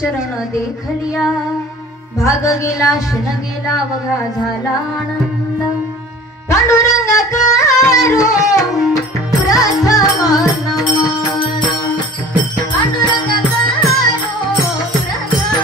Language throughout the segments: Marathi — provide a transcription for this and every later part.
चरण देखलिया भाग गेला क्षण गेला वघा झाला आनंद पांडुरंग करो प्रथम नमन पांडुरंग करो प्रथम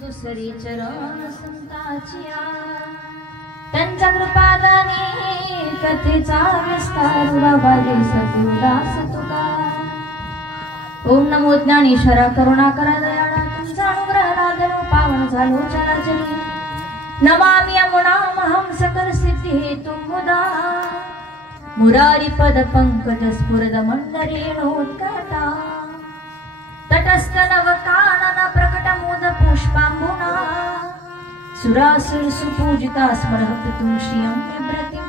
दुसरी चरण संताचिया त्यांच्या कृपादाने कथेचा विस्तार बाबाजी सतुदास तुका ओम नमो ज्ञानेश्वरा करुणाकरा दयाळा तुमचा अनुग्रह लादलो पावन झालो चराचरी नमामि यमुनामहं सकल सिद्धी हेतु मुदा मुरारी पद पंकज स्फुरद मंडरेणोद्गाता तटस्थ नवकानन प्रकट मोद पुष्पांबुना सुरासुर सुपूजिता स्मरहतुं श्रियं बिभ्रतिं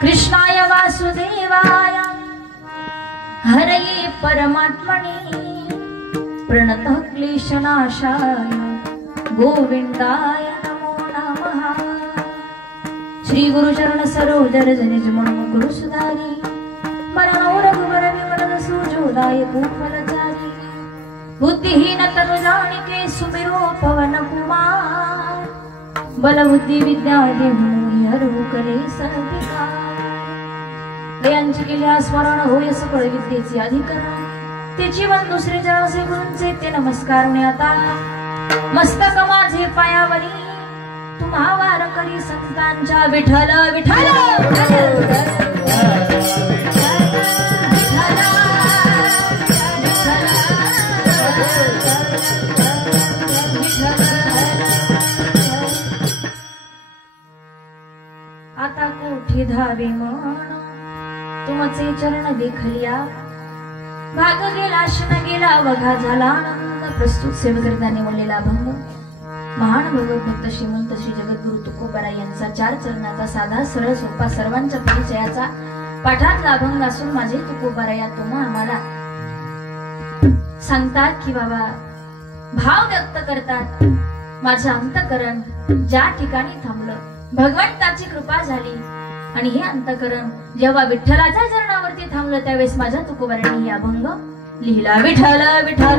कृष्णाय वासुदेवाय हरये परमात्मने प्रणतः क्लेशनाशाय गोविंदाय नमो नमः श्री गुरु चरण सरोज रज निज मन गुरु सुधारी मरणो रघुवर विमल सुजोदाय फलचारी बुद्धिहीन तनु जानिके सुमिरो पवन कुमार बल बुद्धि विद्या देहु हरहु करे सर्विकार दयांची केल्या स्मरण होय सकळ विद्येचे अधिकरण ते जीवन दुसरे जरासे गुरूंचे ते नमस्कार आता मस्तक माझे पायावरी तुम्हा वार करी संतांच्या विठ्ठल विठ्ठल आता कोठे धावे मन तुमचे चरण देखलिया भाग गेला क्षण गेला वघा झाला आनंद प्रस्तुत सेवेकरिताने बोललेला अभंग महान भगवत भक्त श्रीमंत श्री जगद्गुरु तुकोबाराय यांचा 4 चरणाचा साधा सरळ सोपा सर्वांच्या परिचयाचा पाठातला अभंग असून माझे तुकोबाराया तुम्हा आम्हाला सांगतात की बाबा भाव व्यक्त करतात माझं अंतकरण ज्या ठिकाणी थांबलं भगवंताची कृपा झाली आणि हे अंतकरण जेव्हा विठ्ठलाच्या चरणावरती थांबलं त्यावेळेस माझ्या तुकोबारायांनी हे अभंग लिहिला विठ्ठल विठ्ठल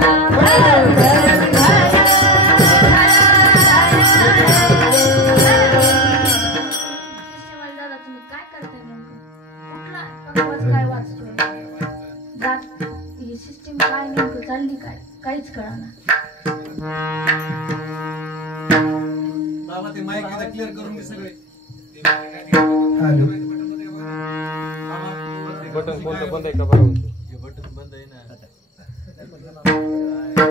दादा तुम्ही काय करताय नेमकं कुठला काय वाचतोय जात ही सिस्टीम काय नेमकं चालली काय काहीच कळना बाबा ते माईक एकदा क्लिअर करून घे सगळे हॅलो बटन बंद आहे का बरं? हे बटन बंद आहे ना.